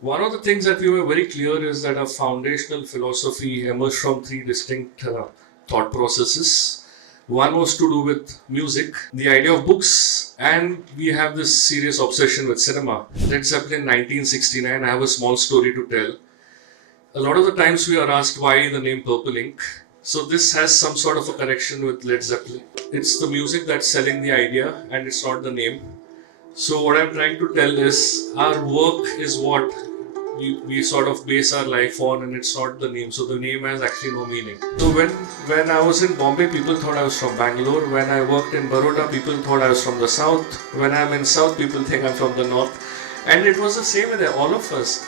One of the things that we were very clear is that our foundational philosophy emerged from three distinct thought processes. One was to do with music, the idea of books, and we have this serious obsession with cinema. Led Zeppelin 1969, I have a small story to tell. A lot of the times we are asked why the name Purple Ink. So this has some sort of a connection with Led Zeppelin. It's the music that's selling the idea and it's not the name. So what I'm trying to tell is our work is what we sort of base our life on, and it's not the name. So the name has actually no meaning. So when I was in Bombay, people thought I was from Bangalore. When I worked in Baroda, people thought I was from the south. When I'm in south, people think I'm from the north. And it was the same with all of us.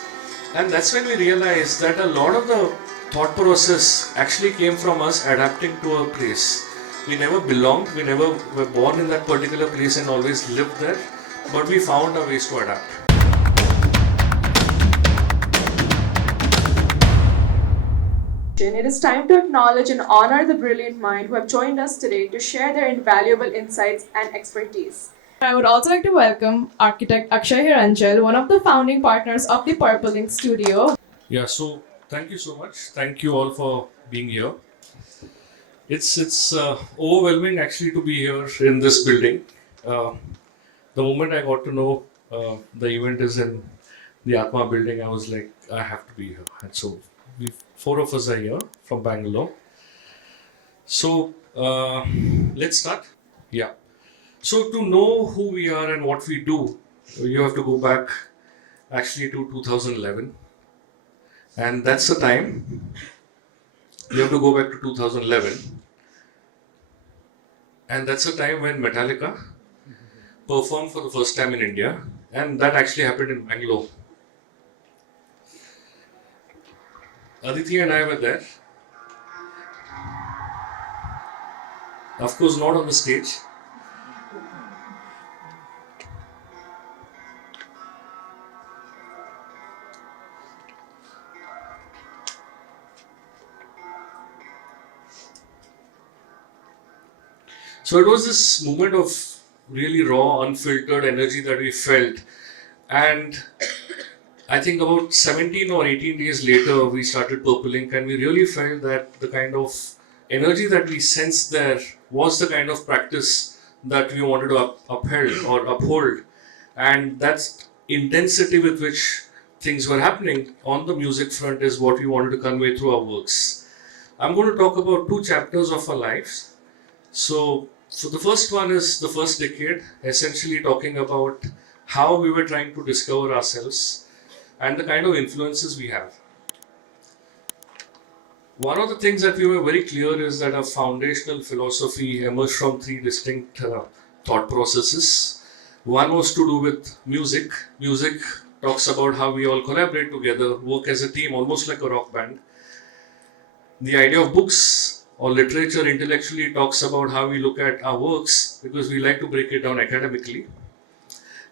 And that's when we realized that a lot of the thought process actually came from us adapting to a place. We never belonged, we never were born in that particular place and always lived there, but we found our ways to adapt. It is time to acknowledge and honor the brilliant mind who have joined us today to share their invaluable insights and expertise. I would also like to welcome architect Akshay Heranjal, one of the founding partners of the Purple Ink Studio. Yeah, so thank you so much. Thank you all for being here. It's overwhelming actually to be here in this building. The moment I got to know the event is in the TAPMI building, I was like, I have to be here. And so four of us are here from Bangalore. So let's start. Yeah. So to know who we are and what we do, you have to go back actually to 2011. And that's the time. You have to go back to 2011. And that's the time when Metallica performed for the first time in India. And that actually happened in Bangalore. Aditi and I were there. Of course, not on the stage. So it was this moment of really raw, unfiltered energy that we felt. And I think about 17 or 18 days later, we started Purple Ink, and we really felt that the kind of energy that we sensed there was the kind of practice that we wanted to uphold. And that intensity with which things were happening on the music front is what we wanted to convey through our works. I'm going to talk about two chapters of our lives. So the first one is the first decade, essentially talking about how we were trying to discover ourselves and the kind of influences we have. One of the things that we were very clear is that our foundational philosophy emerged from three distinct thought processes. One was to do with music. Music talks about how we all collaborate together, work as a team, almost like a rock band. The idea of books or literature intellectually talks about how we look at our works because we like to break it down academically.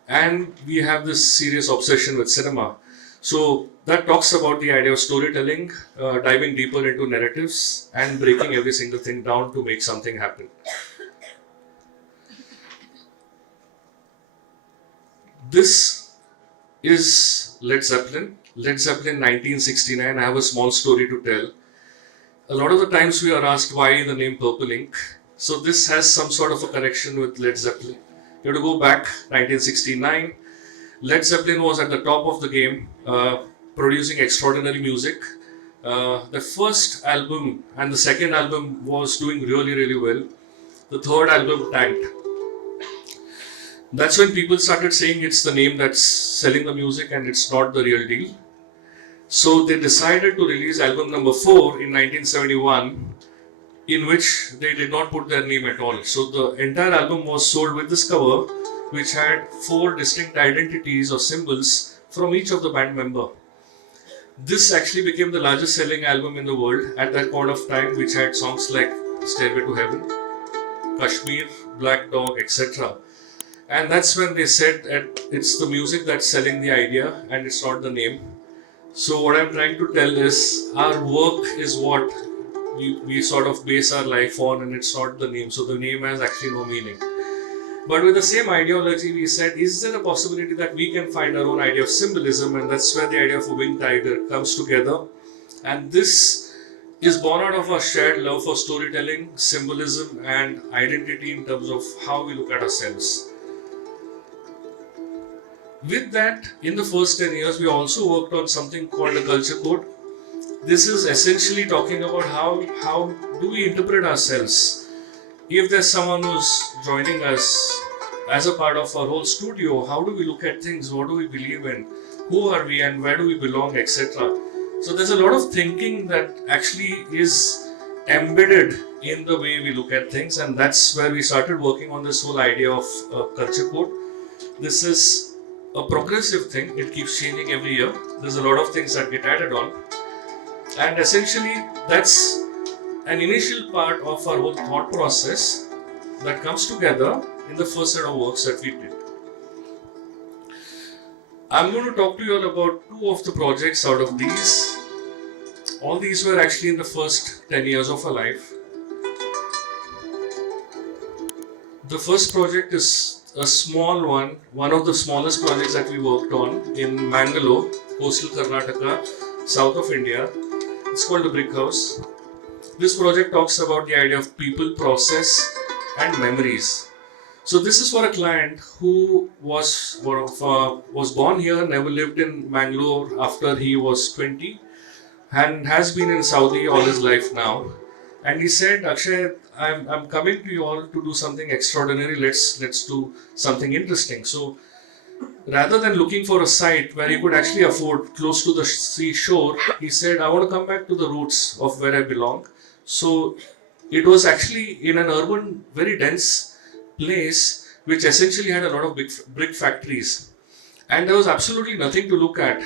And we have this serious obsession with cinema. So that talks about the idea of storytelling, diving deeper into narratives and breaking every single thing down to make something happen. This is Led Zeppelin. Led Zeppelin 1969. I have a small story to tell. A lot of the times we are asked why the name Purple Ink. So this has some sort of a connection with Led Zeppelin. You have to go back 1969. Led Zeppelin was at the top of the game, producing extraordinary music. The first album and the second album was doing really, really well. The third album tanked. That's when people started saying it's the name that's selling the music and it's not the real deal. So they decided to release album number 4 in 1971, in which they did not put their name at all. So the entire album was sold with this cover, which had 4 distinct identities or symbols from each of the band member. This actually became the largest selling album in the world at that point of time, which had songs like Stairway to Heaven, Kashmir, Black Dog, etc. And that's when they said that it's the music that's selling the idea and it's not the name. So what I'm trying to tell is our work is what we sort of base our life on, and it's not the name. So the name has actually no meaning. But with the same ideology, we said, is there a possibility that we can find our own idea of symbolism? And that's where the idea of a winged tiger comes together. And this is born out of our shared love for storytelling, symbolism, and identity in terms of how we look at ourselves. With that, in the first 10 years, we also worked on something called a culture code. This is essentially talking about how do we interpret ourselves. If there's someone who's joining us as a part of our whole studio, how do we look at things? What do we believe in? Who are we and where do we belong, etc. So there's a lot of thinking that actually is embedded in the way we look at things, and that's where we started working on this whole idea of culture code. This is a progressive thing. It keeps changing every year. There's a lot of things that get added on. And essentially, that's an initial part of our whole thought process that comes together in the first set of works that we did. I'm going to talk to you all about two of the projects out of these. All these were actually in the first 10 years of our life. The first project is a small one of the smallest projects that we worked on in Mangalore, coastal Karnataka, south of India. It's called the Brick House. This project talks about the idea of people, process, and memories. So this is for a client who was born here, never lived in Bangalore after he was 20, and has been in Saudi all his life now. And he said, Akshay, I'm coming to you all to do something extraordinary. Let's do something interesting. So rather than looking for a site where he could actually afford close to the seashore, he said, I want to come back to the roots of where I belong. So it was actually in an urban, very dense place which essentially had a lot of big brick factories. And there was absolutely nothing to look at.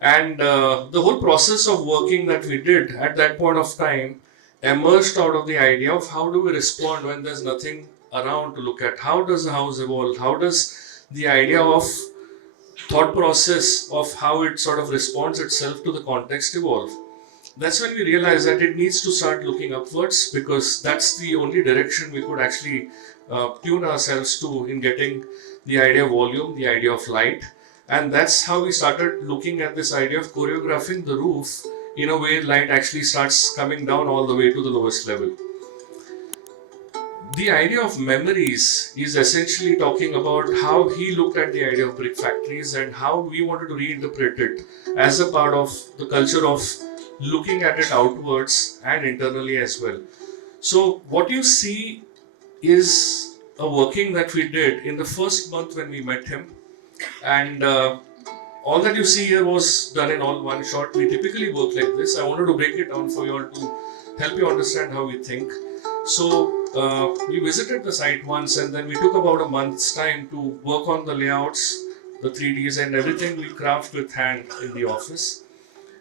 And the whole process of working that we did at that point of time emerged out of the idea of how do we respond when there's nothing around to look at. How does the house evolve? How does the idea of thought process of how it sort of responds itself to the context evolve? That's when we realized that it needs to start looking upwards, because that's the only direction we could actually tune ourselves to in getting the idea of volume, the idea of light. And that's how we started looking at this idea of choreographing the roof in a way light actually starts coming down all the way to the lowest level. The idea of memories is essentially talking about how he looked at the idea of brick factories and how we wanted to reinterpret it as a part of the culture of looking at it outwards and internally as well. So what you see is a working that we did in the first month when we met him, and all that you see here was done in all one shot. We typically work like this. I wanted to break it down for you all to help you understand how we think. So we visited the site once, and then we took about a month's time to work on the layouts, the 3Ds and everything we craft with hand in the office.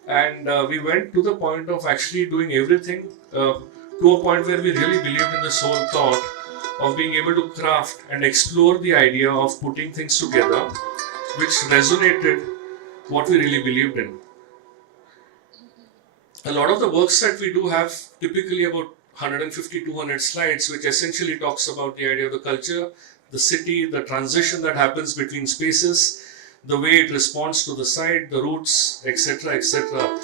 And we went to the point of actually doing everything to a point where we really believed in this whole thought of being able to craft and explore the idea of putting things together which resonated what we really believed in. A lot of the works that we do have typically about 150-200 slides, which essentially talks about the idea of the culture, the city, the transition that happens between spaces, the way it responds to the site, the roots, etc., etc.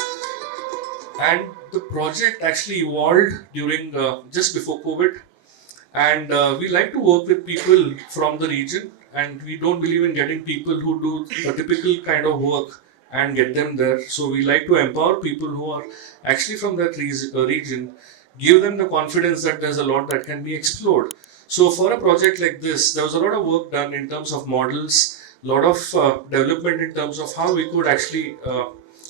And the project actually evolved during just before COVID. And we like to work with people from the region, and we don't believe in getting people who do a typical kind of work and get them there. So we like to empower people who are actually from that region, give them the confidence that there's a lot that can be explored. So for a project like this, there was a lot of work done in terms of models, a lot of development in terms of how we could actually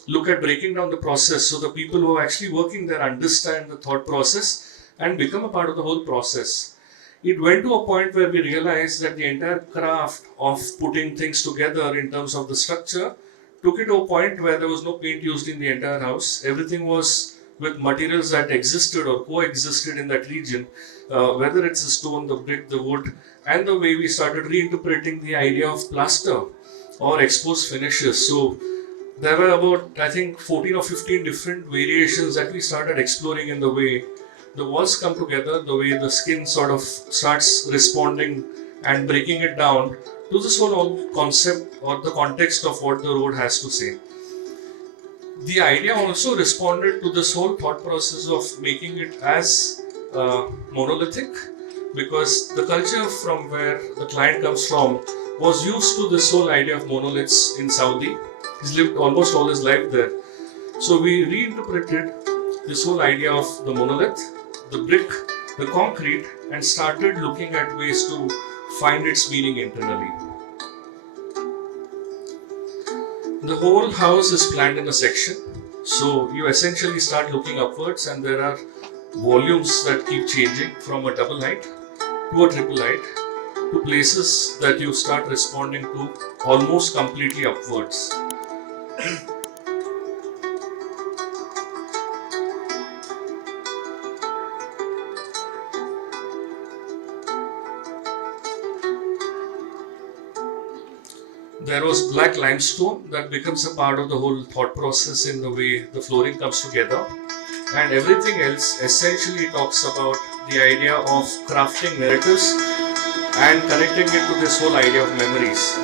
look at breaking down the process so the people who are actually working there understand the thought process and become a part of the whole process. It went to a point where we realized that the entire craft of putting things together in terms of the structure took it to a point where there was no paint used in the entire house. Everything was with materials that existed or coexisted in that region, whether it's the stone, the brick, the wood, and the way we started reinterpreting the idea of plaster or exposed finishes. So there were about, I think, 14 or 15 different variations that we started exploring in the way the walls come together, the way the skin sort of starts responding and breaking it down to this whole concept or the context of what the road has to say. The idea also responded to this whole thought process of making it as monolithic, because the culture from where the client comes from was used to this whole idea of monoliths in Saudi. He's lived almost all his life there. So we reinterpreted this whole idea of the monolith, the brick, the concrete, and started looking at ways to find its meaning internally. The whole house is planned in a section. So you essentially start looking upwards, and there are volumes that keep changing from a double height to a triple height to places that you start responding to almost completely upwards. There was black limestone that becomes a part of the whole thought process in the way the flooring comes together, and everything else essentially talks about the idea of crafting narratives and connecting it to this whole idea of memories.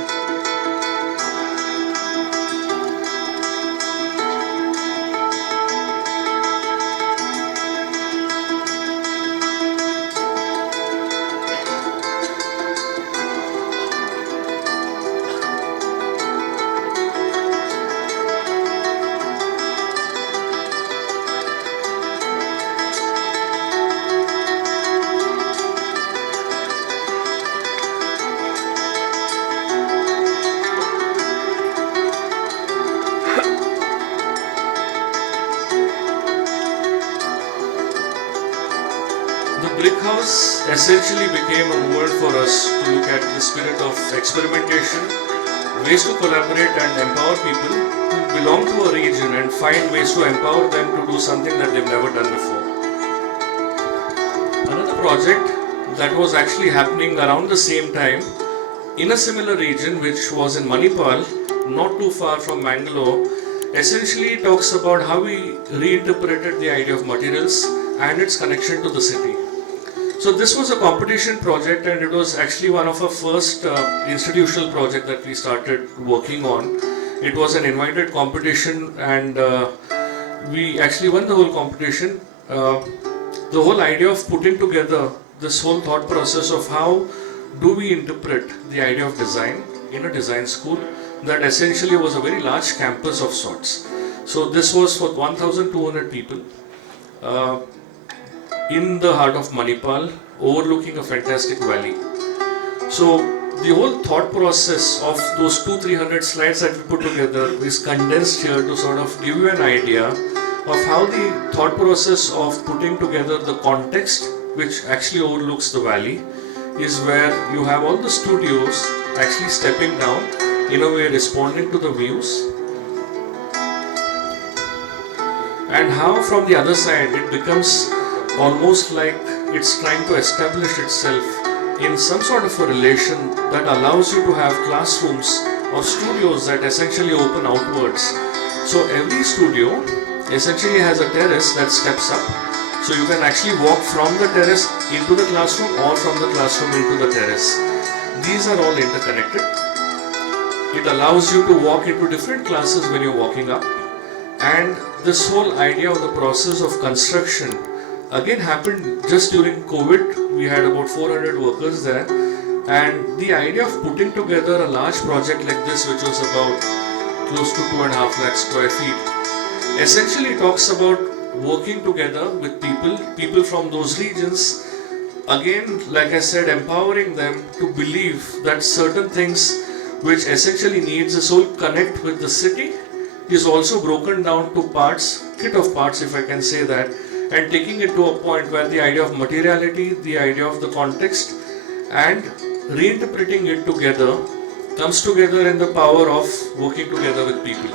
The brick house essentially became a movement for us to look at the spirit of experimentation, ways to collaborate and empower people who belong to a region and find ways to empower them to do something that they've never done before. Another project that was actually happening around the same time in a similar region, which was in Manipal, not too far from Mangalore, essentially talks about how we reinterpreted the idea of materials and its connection to the city. So this was a competition project, and it was actually one of our first institutional project that we started working on. It was an invited competition, and we actually won the whole competition. The whole idea of putting together this whole thought process of how do we interpret the idea of design in a design school that essentially was a very large campus of sorts. So this was for 1,200 people. In the heart of Manipal, overlooking a fantastic valley. So the whole thought process of those 200-300 slides that we put together is condensed here to sort of give you an idea of how the thought process of putting together the context, which actually overlooks the valley, is where you have all the studios actually stepping down, in a way responding to the views, and how from the other side it becomes almost like it's trying to establish itself in some sort of a relation that allows you to have classrooms or studios that essentially open outwards. So every studio essentially has a terrace that steps up, so you can actually walk from the terrace into the classroom or from the classroom into the terrace. These are all interconnected. It allows you to walk into different classes when you're walking up, and this whole idea of the process of construction again happened just during COVID. We had about 400 workers there, and the idea of putting together a large project like this, which was about close to 2.5 lakh square feet, essentially talks about working together with people from those regions. Again, like I said, empowering them to believe that certain things which essentially needs a soul connect with the city is also broken down to parts, kit of parts if I can say that, and taking it to a point where the idea of materiality, the idea of the context, and reinterpreting it together comes together in the power of working together with people.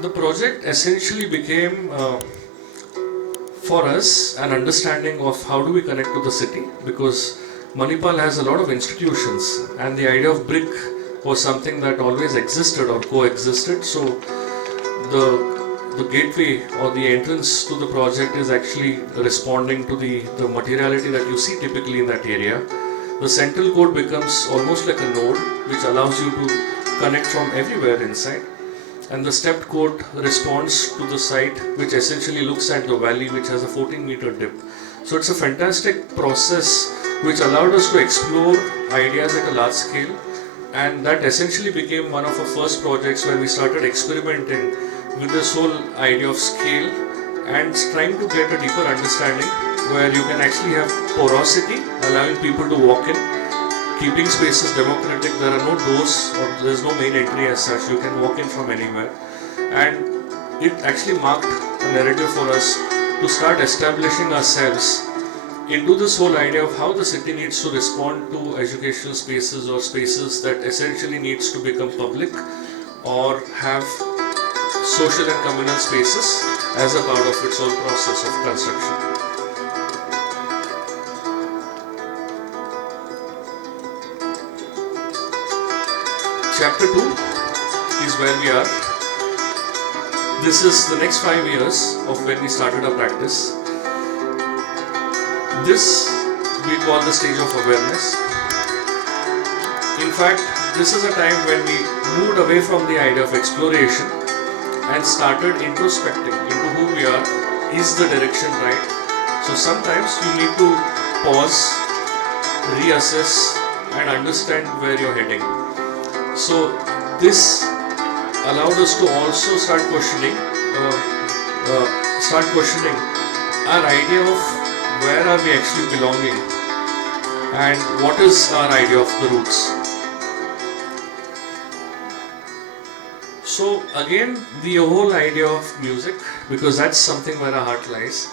the project essentially became for us an understanding of how do we connect to the city, because Manipal has a lot of institutions and the idea of brick was something that always existed or coexisted. So the gateway or the entrance to the project is actually responding to the materiality that you see typically in that area. The central core becomes almost like a node which allows you to connect from everywhere inside, and the stepped court responds to the site, which essentially looks at the valley, which has a 14-meter dip. So it's a fantastic process which allowed us to explore ideas at a large scale, and that essentially became one of our first projects where we started experimenting with this whole idea of scale and trying to get a deeper understanding where you can actually have porosity, allowing people to walk in, keeping spaces democratic. There are no doors or there's no main entry as such. You can walk in from anywhere, and it actually marked a narrative for us to start establishing ourselves into this whole idea of how the city needs to respond to educational spaces or spaces that essentially needs to become public or have social and communal spaces as a part of its whole process of construction. Chapter 2 is where we are. This is the next 5 years of when we started our practice. This we call the stage of awareness. In fact, this is a time when we moved away from the idea of exploration and started introspecting into who we are. Is the direction right? So sometimes you need to pause, reassess and understand where you're heading. So this allowed us to also start questioning our idea of where are we actually belonging and what is our idea of the roots. So again, the whole idea of music, because that's something where our heart lies.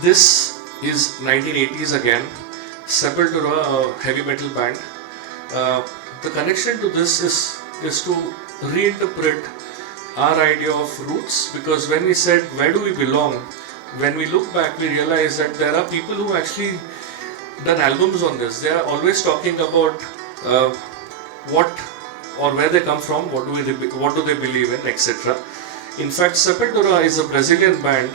This is 1980s again, Sepultura, a heavy metal band. The connection to this is to reinterpret our idea of roots, because when we said where do we belong, when we look back we realize that there are people who actually done albums on this. They are always talking about what or where they come from, what do they believe in, etc. In fact, Sepultura is a Brazilian band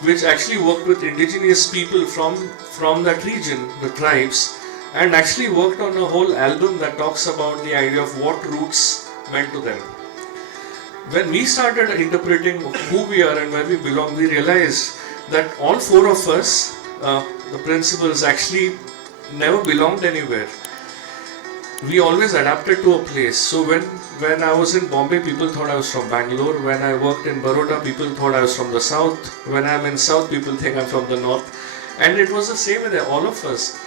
which actually worked with indigenous people from that region, the tribes, and actually worked on a whole album that talks about the idea of what roots meant to them. When we started interpreting who we are and where we belong, we realized that all four of us, the principals, actually never belonged anywhere. We always adapted to a place. So when I was in Bombay, people thought I was from Bangalore. When I worked in Baroda, people thought I was from the south. When I'm in south, people think I'm from the north. And it was the same with all of us.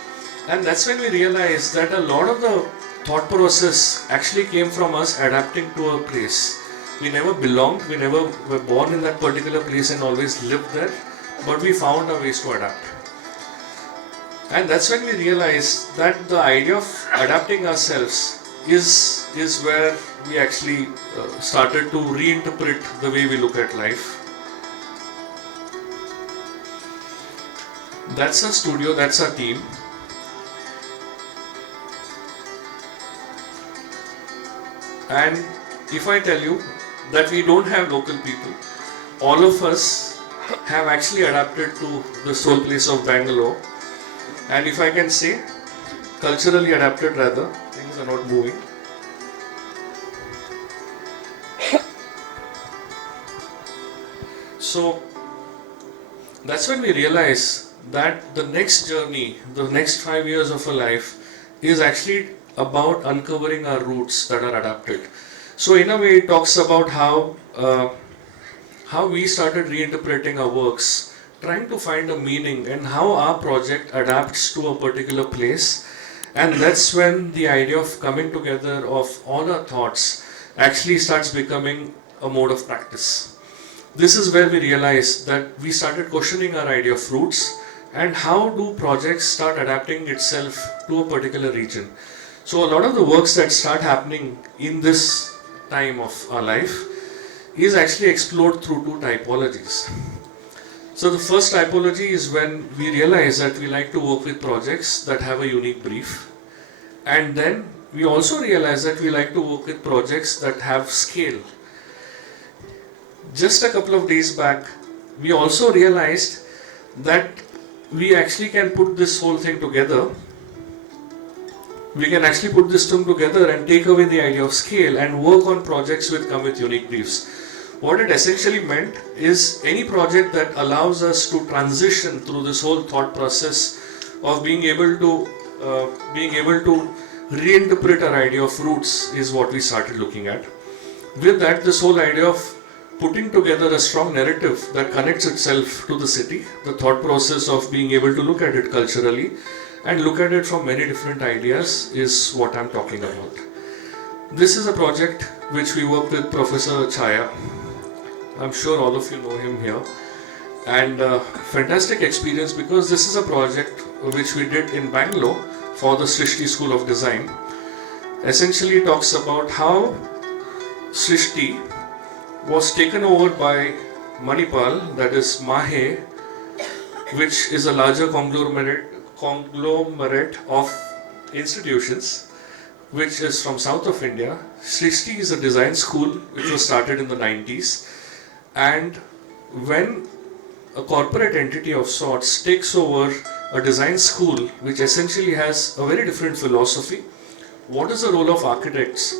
And that's when we realized that a lot of the thought process actually came from us adapting to a place. We never belonged, we never were born in that particular place and always lived there, but we found our ways to adapt. And that's when we realized that the idea of adapting ourselves is where we actually started to reinterpret the way we look at life. That's our studio, that's our team. And if I tell you that we don't have local people, all of us have actually adapted to this whole place of Bangalore. And if I can say, culturally adapted rather, things are not moving. So that's when we realize that the next journey, the next 5 years of our life is actually about uncovering our roots that are adapted. So in a way it talks about how we started reinterpreting our works, trying to find a meaning and how our project adapts to a particular place. And that's when the idea of coming together of all our thoughts actually starts becoming a mode of practice. This is where we realize that we started questioning our idea of roots and how do projects start adapting itself to a particular region. So a lot of the works that start happening in this time of our life is actually explored through two typologies. So the first typology is when we realize that we like to work with projects that have a unique brief, and then we also realize that we like to work with projects that have scale. Just a couple of days back, we also realized that we actually can put this whole thing together. We can actually put this thing together and take away the idea of scale and work on projects which come with unique briefs. What it essentially meant is any project that allows us to transition through this whole thought process of being able to reinterpret our idea of roots is what we started looking at. With that, this whole idea of putting together a strong narrative that connects itself to the city, the thought process of being able to look at it culturally and look at it from many different ideas is what I'm talking about. This is a project which we worked with Professor Chaya. I'm sure all of you know him here. And fantastic experience because this is a project which we did in Bangalore for the Srishti School of Design. Essentially talks about how Srishti was taken over by Manipal, that is Mahe, which is a larger conglomerate of institutions which is from south of India. Srishti is a design school which was started in the 90s, and when a corporate entity of sorts takes over a design school which essentially has a very different philosophy, what is the role of architects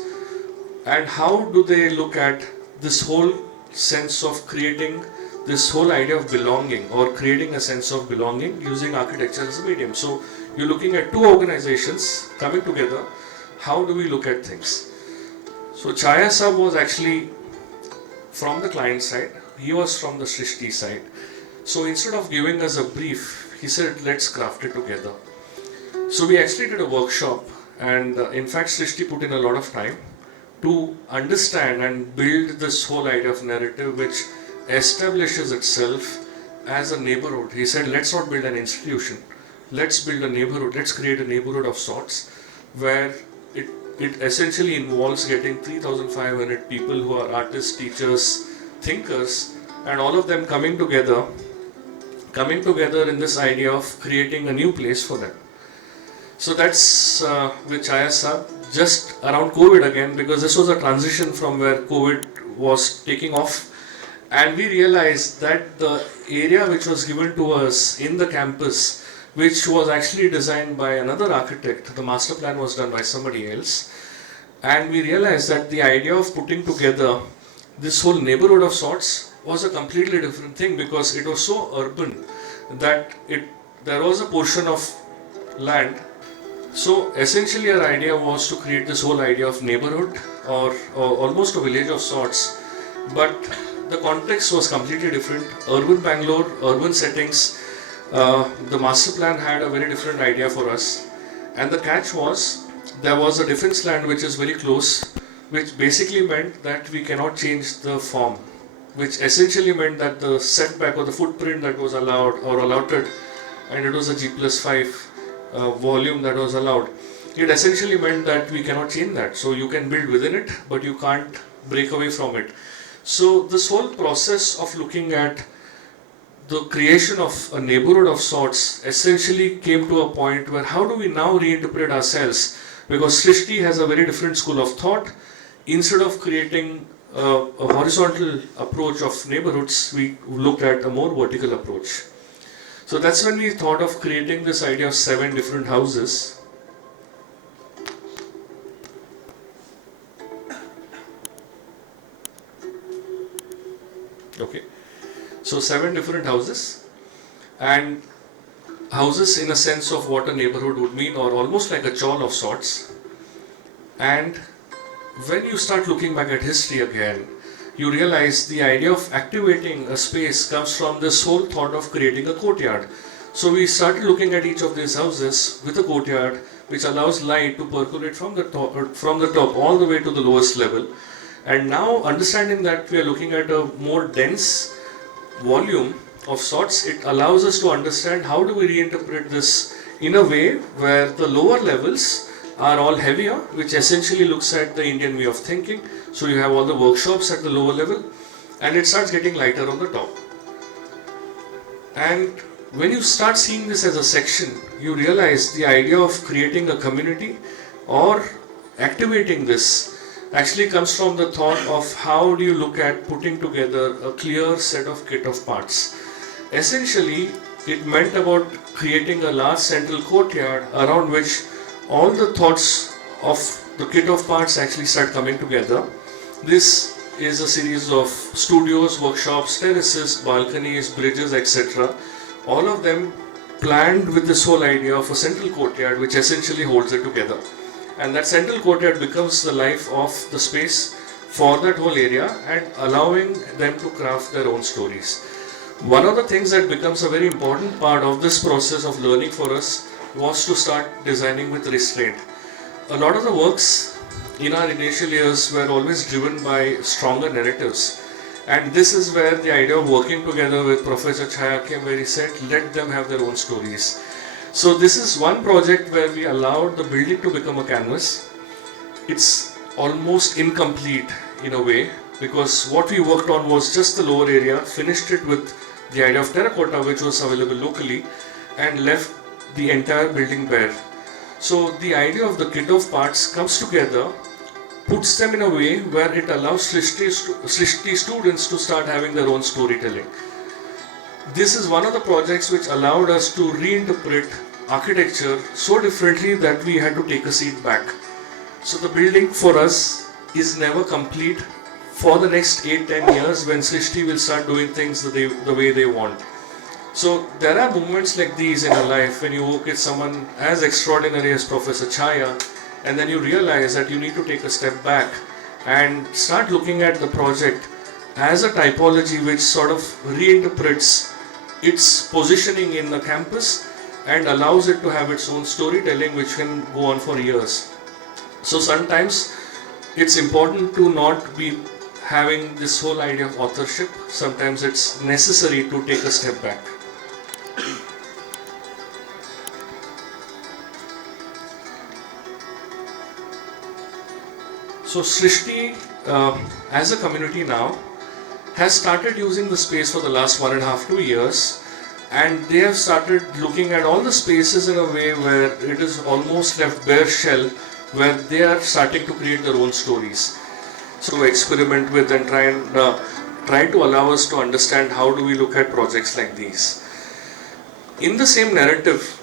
and how do they look at this whole sense of creating this whole idea of belonging or creating a sense of belonging using architecture as a medium. So you're looking at two organizations coming together. How do we look at things? So Chaya Sab was actually from the client side, he was from the Srishti side. So instead of giving us a brief, he said, let's craft it together. So we actually did a workshop, and in fact Srishti put in a lot of time to understand and build this whole idea of narrative which establishes itself as a neighborhood. He said, let's not build an institution, let's build a neighborhood, let's create a neighborhood of sorts where it essentially involves getting 3,500 people who are artists, teachers, thinkers, and all of them coming together in this idea of creating a new place for them. So that's with Chaya Sab, just around COVID again, because this was a transition from where COVID was taking off, and we realized that the area which was given to us in the campus, which was actually designed by another architect, the master plan was done by somebody else, and we realized that the idea of putting together this whole neighborhood of sorts was a completely different thing because it was so urban that there was a portion of land. So essentially our idea was to create this whole idea of neighborhood or almost a village of sorts, but the context was completely different. Urban Bangalore, urban settings, the master plan had a very different idea for us, and the catch was there was a defense land which is very close, which basically meant that we cannot change the form, which essentially meant that the setback or the footprint that was allowed or allotted, and it was a G+5 volume that was allowed, it essentially meant that we cannot change that. So you can build within it, but you can't break away from it. So this whole process of looking at the creation of a neighborhood of sorts essentially came to a point where how do we now reinterpret ourselves, because Srishti has a very different school of thought. Instead of creating a horizontal approach of neighborhoods, we looked at a more vertical approach. So that's when we thought of creating this idea of 7 different houses. Okay, so 7 different houses, and houses in a sense of what a neighborhood would mean, or almost like a chawl of sorts. And when you start looking back at history again, you realize the idea of activating a space comes from this whole thought of creating a courtyard. So we started looking at each of these houses with a courtyard which allows light to percolate from the top all the way to the lowest level. And now understanding that we are looking at a more dense volume of sorts, it allows us to understand how do we reinterpret this in a way where the lower levels are all heavier, which essentially looks at the Indian way of thinking. So you have all the workshops at the lower level, and it starts getting lighter on the top. And when you start seeing this as a section, you realize the idea of creating a community or activating this actually comes from the thought of how do you look at putting together a clear set of kit of parts. Essentially, it meant about creating a large central courtyard around which all the thoughts of the kit of parts actually start coming together. This is a series of studios, workshops, terraces, balconies, bridges, etc. All of them planned with this whole idea of a central courtyard which essentially holds it together. And that central courtyard becomes the life of the space for that whole area and allowing them to craft their own stories. One of the things that becomes a very important part of this process of learning for us was to start designing with restraint. A lot of the works in our initial years were always driven by stronger narratives. And this is where the idea of working together with Professor Chaya came, where he said, let them have their own stories. So this is one project where we allowed the building to become a canvas. It's almost incomplete in a way, because what we worked on was just the lower area, finished it with the idea of terracotta which was available locally, and left the entire building bare. So the idea of the kit of parts comes together, puts them in a way where it allows Srishti students to start having their own storytelling. This is one of the projects which allowed us to reinterpret architecture so differently that we had to take a seat back. So the building for us is never complete for the next 8-10 years when Srishti will start doing things the way they want. So there are moments like these in our life when you work with someone as extraordinary as Professor Chaya, and then you realize that you need to take a step back and start looking at the project as a typology which sort of reinterprets its positioning in the campus and allows it to have its own storytelling which can go on for years. So sometimes it's important to not be having this whole idea of authorship. Sometimes it's necessary to take a step back. So Srishti, as a community now, has started using the space for the last 1.5-2 years, and they have started looking at all the spaces in a way where it is almost left bare shell, where they are starting to create their own stories. So experiment with and try to allow us to understand how do we look at projects like these. In the same narrative,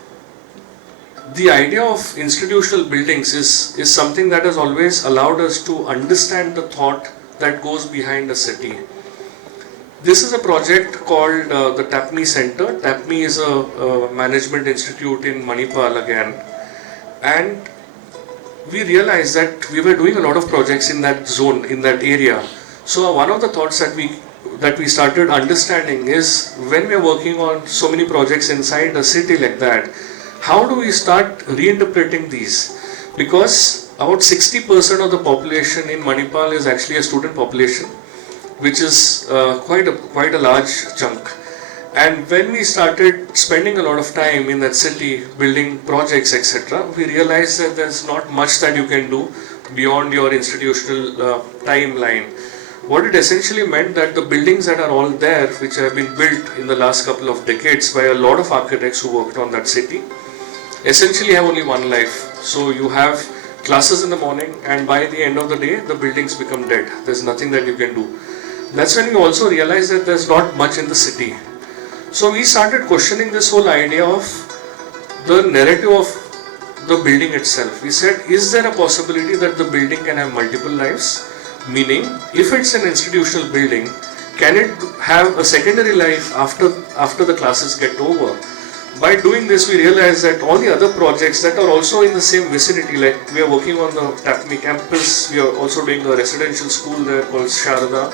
the idea of institutional buildings is something that has always allowed us to understand the thought that goes behind a city. This is a project called the TAPMI Center. TAPMI is a management institute in Manipal again, and we realized that we were doing a lot of projects in that zone, in that area. So one of the thoughts that we started understanding is, when we are working on so many projects inside a city like that, how do we start reinterpreting these? Because about 60% of the population in Manipal is actually a student population, which is quite a large chunk. And when we started spending a lot of time in that city building projects, etc., we realized that there's not much that you can do beyond your institutional timeline. What it essentially meant that the buildings that are all there, which have been built in the last couple of decades by a lot of architects who worked on that city, essentially have only one life. So you have classes in the morning, and by the end of the day, the buildings become dead. There's nothing that you can do. That's when we also realized that there's not much in the city. So we started questioning this whole idea of the narrative of the building itself. We said, is there a possibility that the building can have multiple lives? Meaning, if it's an institutional building, can it have a secondary life after the classes get over? By doing this, we realized that all the other projects that are also in the same vicinity, like we are working on the TAPMI campus, we are also doing a residential school there called Sharada.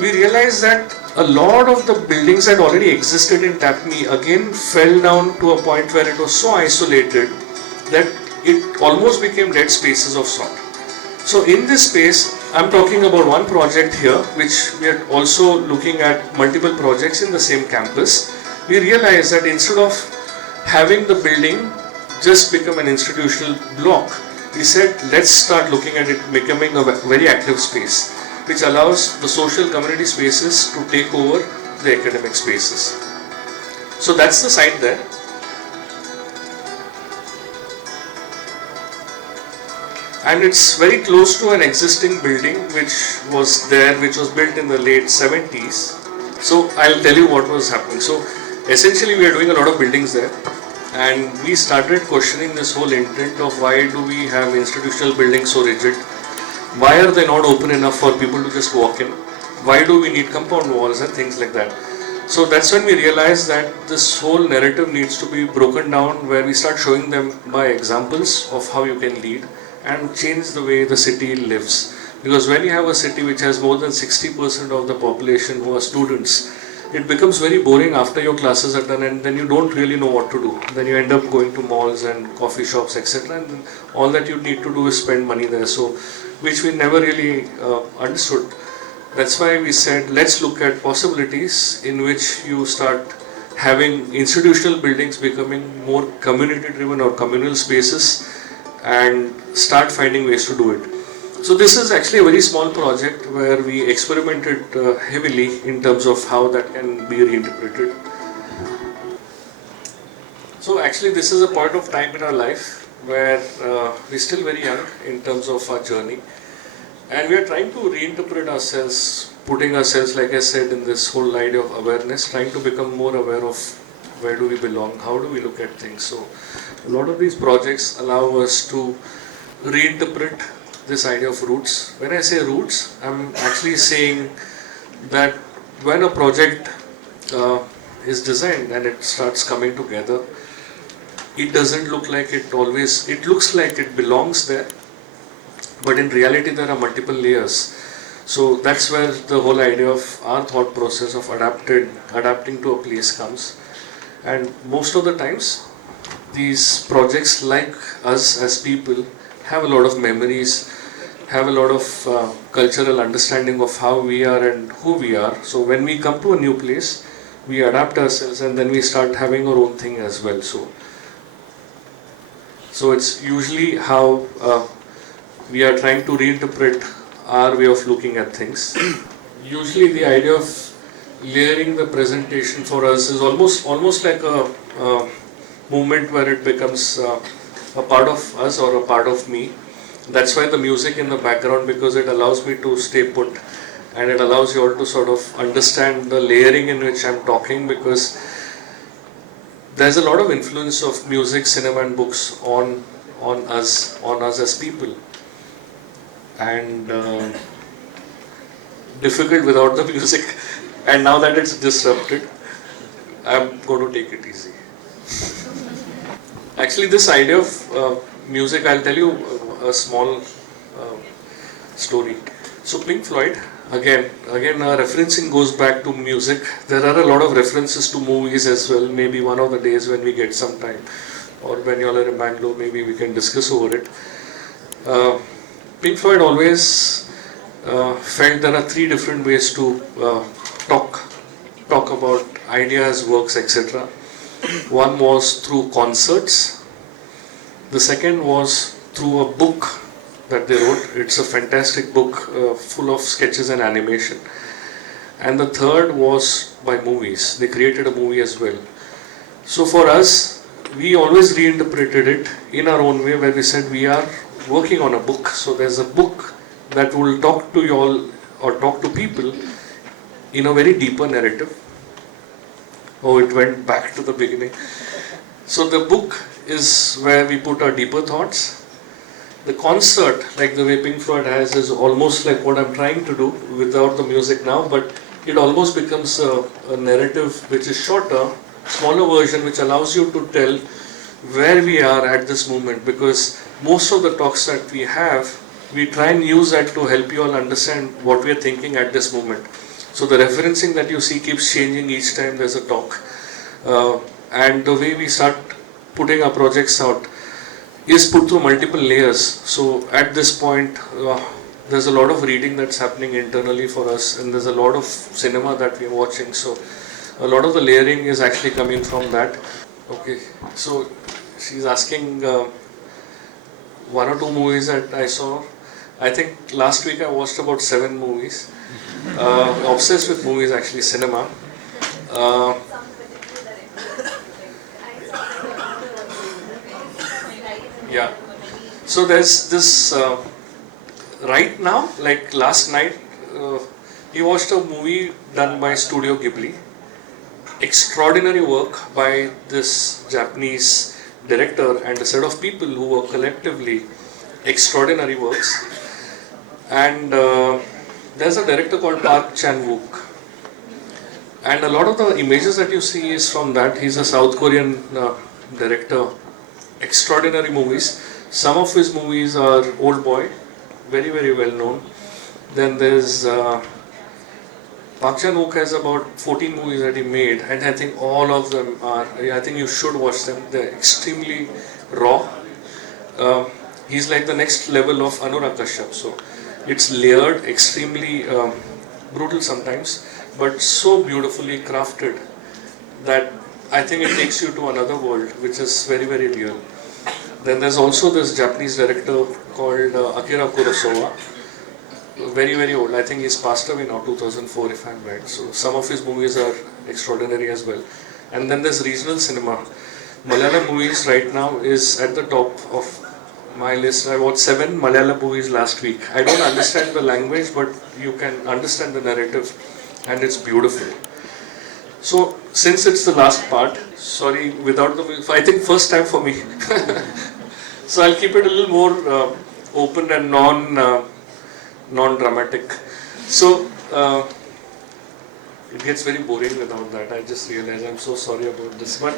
We realized that a lot of the buildings that already existed in TAPMI again fell down to a point where it was so isolated that it almost became dead spaces of sort. So in this space, I'm talking about one project here, which we are also looking at multiple projects in the same campus. We realized that instead of having the building just become an institutional block. We said, let's start looking at it becoming a very active space, which allows the social community spaces to take over the academic spaces. So that's the site there. And it's very close to an existing building which was there, which was built in the late 70s. So I'll tell you what was happening. So essentially we are doing a lot of buildings there, and we started questioning this whole intent of why do we have institutional buildings so rigid? Why are they not open enough for people to just walk in? Why do we need compound walls and things like that? So that's when we realized that this whole narrative needs to be broken down, where we start showing them by examples of how you can lead and change the way the city lives. Because when you have a city which has more than 60% of the population who are students, it becomes very boring after your classes are done, and then you don't really know what to do. Then you end up going to malls and coffee shops, etc. And all that you need to do is spend money there. So, which we never really understood. That's why we said, let's look at possibilities in which you start having institutional buildings becoming more community driven or communal spaces, and start finding ways to do it. So this is actually a very small project where we experimented heavily in terms of how that can be reinterpreted. So actually this is a point of time in our life where we're still very young in terms of our journey, and we are trying to reinterpret ourselves, putting ourselves, like I said, in this whole idea of awareness, trying to become more aware of where do we belong, how do we look at things. So a lot of these projects allow us to reinterpret this idea of roots. When I say roots, I'm actually saying that when a project is designed and it starts coming together, it doesn't look like it looks like it belongs there, but in reality there are multiple layers. So that's where the whole idea of our thought process of adapting to a place comes. And most of the times, these projects, like us as people, have a lot of memories, have a lot of cultural understanding of how we are and who we are. So when we come to a new place, we adapt ourselves, and then we start having our own thing as well. So it's usually how we are trying to reinterpret our way of looking at things. Usually the idea of layering the presentation for us is almost like a movement where it becomes a part of us or a part of me. That's why the music in the background, because it allows me to stay put, and it allows you all to sort of understand the layering in which I'm talking, because there's a lot of influence of music, cinema and books on us as people, and difficult without the music. And now that it's disrupted, I'm going to take it easy. Actually, this idea of music, I'll tell you a small story. So Pink Floyd, again referencing goes back to music. There are a lot of references to movies as well. Maybe one of the days when we get some time, or when you all are in Bangalore, maybe we can discuss over it. Pink Floyd always felt there are three different ways to talk about ideas, works, etc. One was through concerts. The second was through a book that they wrote. It's a fantastic book full of sketches and animation. And the third was by movies. They created a movie as well. So for us, we always reinterpreted it in our own way, where we said we are working on a book. So there's a book that will talk to you all, or talk to people in a very deeper narrative. Oh, it went back to the beginning. So the book is where we put our deeper thoughts. The concert, like the way Pink Floyd has, is almost like what I'm trying to do without the music now, but it almost becomes a narrative which is shorter, smaller version, which allows you to tell where we are at this moment, because most of the talks that we have, we try and use that to help you all understand what we are thinking at this moment. So the referencing that you see keeps changing each time there's a talk. And the way we start putting our projects out is put through multiple layers. So at this point, there's a lot of reading that's happening internally for us, and there's a lot of cinema that we're watching. So a lot of the layering is actually coming from that. Okay, so she's asking one or two movies that I saw. I think last week I watched about 7 movies. Obsessed with movies, actually, cinema. Uh, yeah. So there's this right now, like last night, he watched a movie done by Studio Ghibli. Extraordinary work by this Japanese director and a set of people who were collectively extraordinary works. And there's a director called Park Chan-wook. And a lot of the images that you see is from that. He's a South Korean director. Extraordinary movies. Some of his movies are Old Boy, very, very well known. Then there's Park Chan-wook has about 14 movies that he made, and I think all of them are, I think you should watch them. They're extremely raw. He's like the next level of Anurag Kashyap. So it's layered, extremely brutal sometimes, but so beautifully crafted that I think it takes you to another world, which is very, very real. Then there's also this Japanese director called Akira Kurosawa. Very, very old. I think he's passed away now, 2004 if I'm right. So some of his movies are extraordinary as well. And then there's regional cinema. Malayalam movies right now is at the top of my list. I watched 7 Malayalam movies last week. I don't understand the language, but you can understand the narrative, and it's beautiful. So since it's the last part, sorry, without the music, I think first time for me. So I'll keep it a little more open and non-dramatic. So it gets very boring without that. I just realized. I'm so sorry about this. But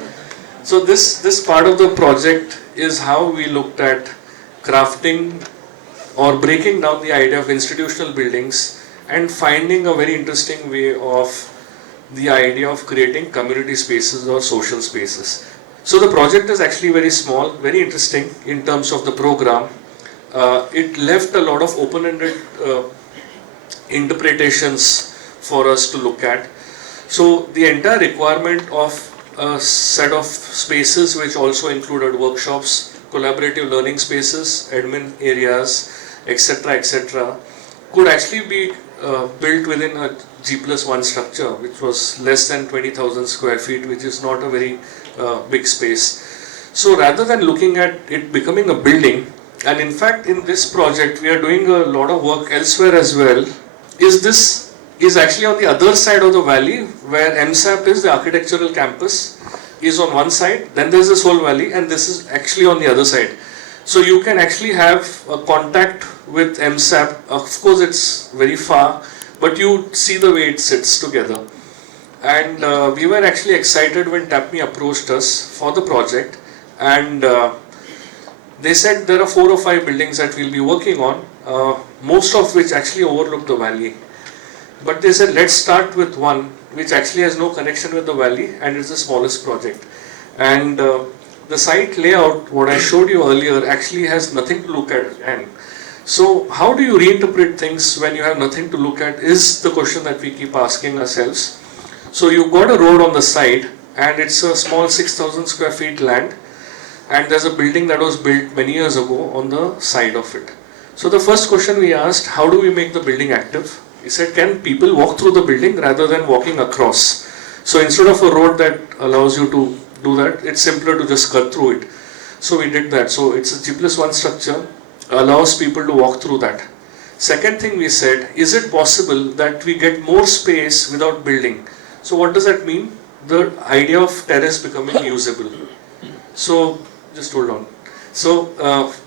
so this part of the project is how we looked at crafting or breaking down the idea of institutional buildings and finding a very interesting way of the idea of creating community spaces or social spaces. So the project is actually very small, very interesting in terms of the program. It left a lot of open-ended interpretations for us to look at. So the entire requirement of a set of spaces which also included workshops, collaborative learning spaces, admin areas, etc., could actually be built within a G+1 structure, which was less than 20,000 square feet, which is not a very big space. So rather than looking at it becoming a building, and in fact in this project we are doing a lot of work elsewhere as well, is actually on the other side of the valley, where MSAP is, the architectural campus, is on one side, then there's this whole valley, and this is actually on the other side. So you can actually have a contact with MSAP. Of course it's very far, but you see the way it sits together. And we were actually excited when TAPMI approached us for the project, and they said there are 4 or 5 buildings that we'll be working on, most of which actually overlook the valley. But they said let's start with one which actually has no connection with the valley and is the smallest project. And the site layout, what I showed you earlier, actually has nothing to look at. And so how do you reinterpret things when you have nothing to look at is the question that we keep asking ourselves. So you've got a road on the side, and it's a small 6,000 square feet land, and there's a building that was built many years ago on the side of it. So the first question we asked, how do we make the building active? He said, can people walk through the building rather than walking across? So instead of a road that allows you to do that, it's simpler to just cut through it. So we did that. So it's a G+1 structure, allows people to walk through that. Second thing we said, is it possible that we get more space without building? So what does that mean? The idea of terrace becoming usable. So just hold on. So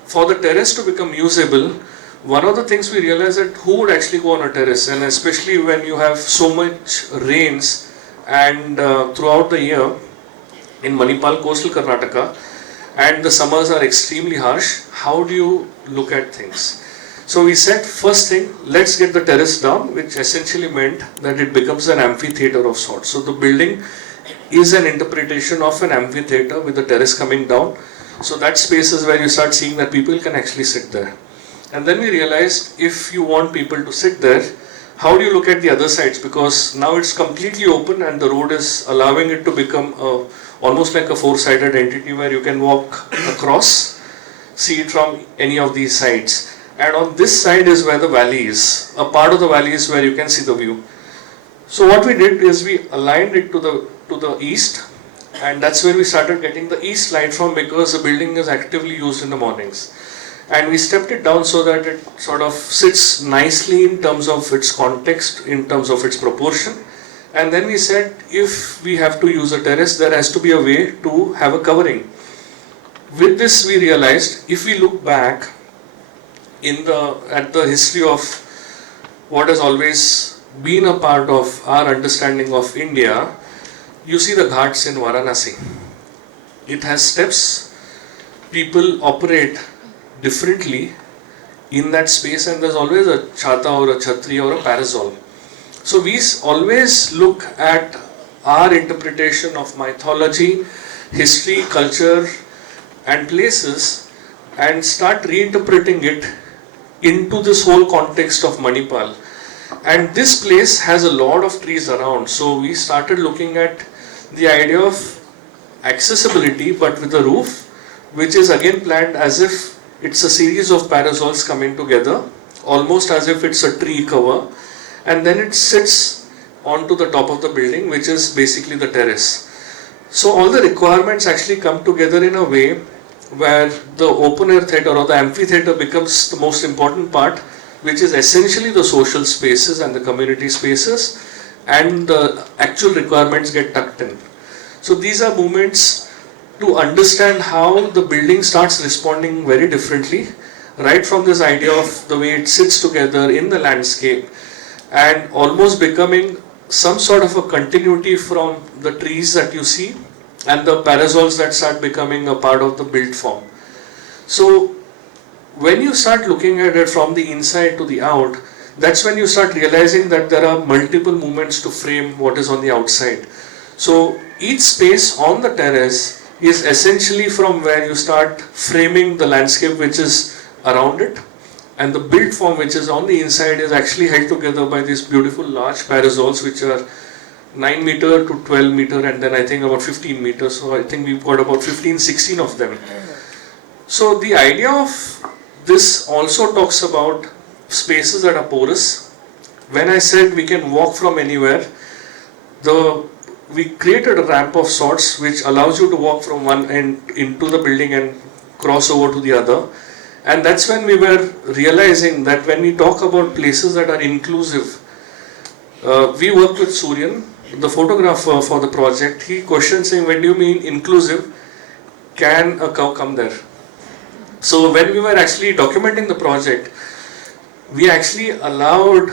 for the terrace to become usable, one of the things we realized that who would actually go on a terrace, and especially when you have so much rains and throughout the year in Manipal, coastal Karnataka, and the summers are extremely harsh, how do you look at things? So we said, first thing, let's get the terrace down, which essentially meant that it becomes an amphitheater of sorts. So the building is an interpretation of an amphitheater with the terrace coming down. So that space is where you start seeing that people can actually sit there. And then we realized, if you want people to sit there, how do you look at the other sides? Because now it's completely open and the road is allowing it to become almost like a four-sided entity where you can walk across, see it from any of these sides. And on this side is where the valley is. A part of the valley is where you can see the view. So what we did is we aligned it to the east, and that's where we started getting the east light from, because the building is actively used in the mornings. And we stepped it down so that it sort of sits nicely in terms of its context, in terms of its proportion. And then we said, if we have to use a terrace, there has to be a way to have a covering. With this, we realized, if we look back at the history of what has always been a part of our understanding of India, you see the ghats in Varanasi. It has steps. People operate differently in that space, and there's always a chhata or a chhatri or a parasol. So we always look at our interpretation of mythology, history, culture and places and start reinterpreting it into this whole context of Manipal. And this place has a lot of trees around, so we started looking at the idea of accessibility but with a roof, which is again planned as if it's a series of parasols coming together, almost as if it's a tree cover, and then it sits onto the top of the building, which is basically the terrace. So all the requirements actually come together in a way where the open air theatre or the amphitheatre becomes the most important part, which is essentially the social spaces and the community spaces, and the actual requirements get tucked in. So these are moments to understand how the building starts responding very differently, right from this idea of the way it sits together in the landscape and almost becoming some sort of a continuity from the trees that you see and the parasols that start becoming a part of the built form. So when you start looking at it from the inside to the out, that's when you start realizing that there are multiple movements to frame what is on the outside. So each space on the terrace is essentially from where you start framing the landscape which is around it, and the built form which is on the inside is actually held together by these beautiful large parasols which are 9 meter to 12 meter and then I think about 15 meters. So I think we've got about 15-16 of them. So the idea of this also talks about spaces that are porous. When I said we can walk from anywhere, we created a ramp of sorts which allows you to walk from one end into the building and cross over to the other. And that's when we were realizing that when we talk about places that are inclusive, we work with Suryan, the photographer for the project. He questioned saying, when do you mean inclusive? Can a cow come there? So when we were actually documenting the project, we actually allowed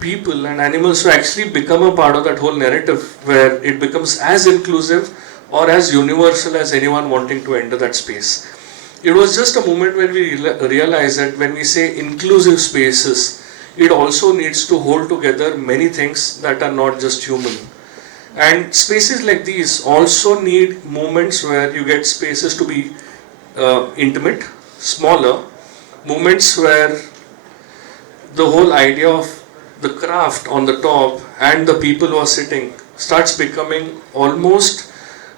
people and animals to actually become a part of that whole narrative where it becomes as inclusive or as universal as anyone wanting to enter that space. It was just a moment when we realized that when we say inclusive spaces, it also needs to hold together many things that are not just human. And spaces like these also need moments where you get spaces to be intimate, smaller, moments where the whole idea of the craft on the top and the people who are sitting starts becoming almost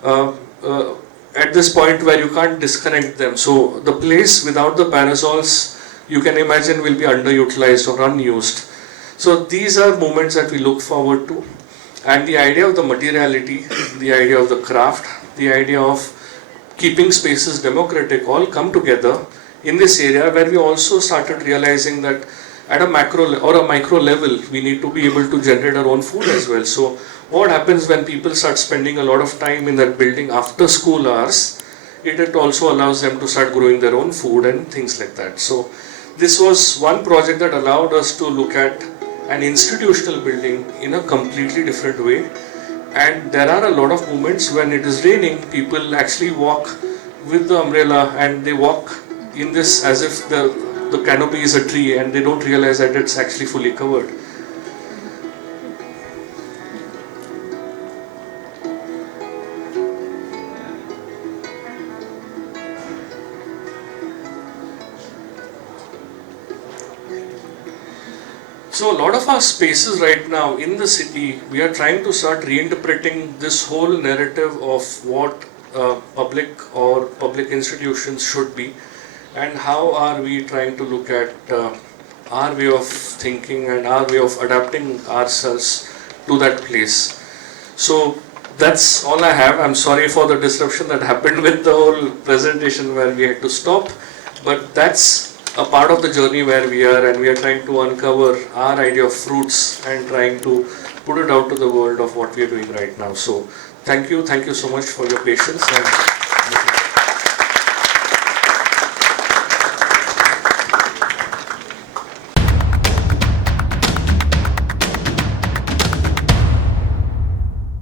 at this point where you can't disconnect them. So the place without the parasols, you can imagine, will be underutilized or unused. So these are moments that we look forward to. And the idea of the materiality, the idea of the craft, the idea of keeping spaces democratic all come together in this area where we also started realizing that at a macro or a micro level, we need to be able to generate our own food as well. So what happens when people start spending a lot of time in that building after school hours, it also allows them to start growing their own food and things like that. So this was one project that allowed us to look at an institutional building in a completely different way. And there are a lot of moments when it is raining, people actually walk with the umbrella and they walk in this as if the canopy is a tree and they don't realize that it's actually fully covered. So a lot of our spaces right now in the city, we are trying to start reinterpreting this whole narrative of what public or public institutions should be, and how are we trying to look at our way of thinking and our way of adapting ourselves to that place. So that's all I have. I'm sorry for the disruption that happened with the whole presentation where we had to stop, but that's a part of the journey where we are, and we are trying to uncover our idea of fruits and trying to put it out to the world of what we are doing right now. So thank you so much for your patience. And